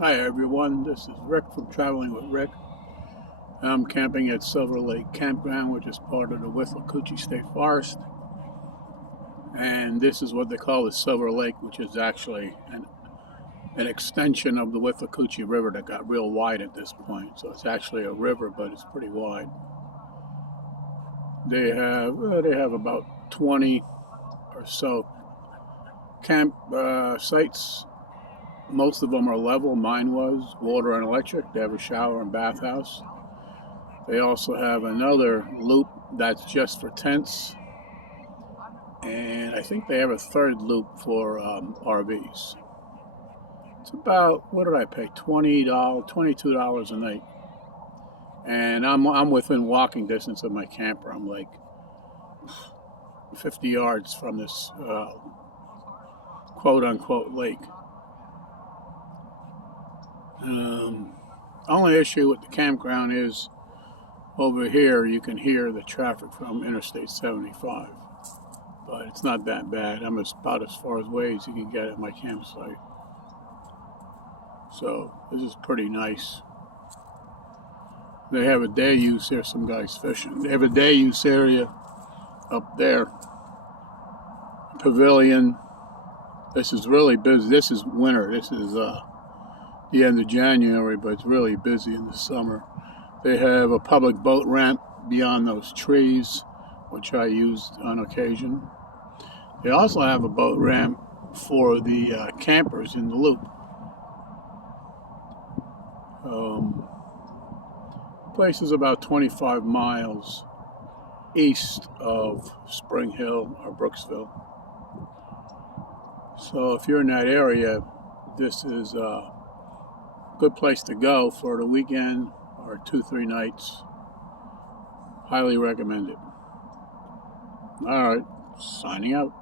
Hi everyone, this is Rick from Traveling with Rick. I'm camping at Lake Campground, which is part of the Withlacochee State Forest. And this is what they call the Silver Lake, which is actually an extension of the Withlacochee River that got real wide at this point. So it's actually a river, but it's pretty wide. They have about 20 or so camp sites. Most of them are level. Mine was water and electric. They have a shower and bathhouse. They also have another loop that's just for tents, and I think they have a third loop for RVs. It's about, what did I pay? $22 a night, and I'm within walking distance of my camper. I'm like 50 yards from this quote unquote lake. Only issue with the campground is over here you can hear the traffic from Interstate 75, but it's not that bad. I'm about as far away as you can get at my campsite. So this is pretty nice. They have a day use here, some guys fishing. They have a day use area up there. Pavilion. This is really busy. This is winter. This is the end of January, but it's really busy in the summer. They have a public boat ramp beyond those trees, which I used on occasion. They also have a boat ramp for the campers in the loop. Place is about 25 miles east of Spring Hill or Brooksville. So if you're in that area, this is a good place to go for the weekend or 2-3 nights. Highly recommend it. All right, signing out.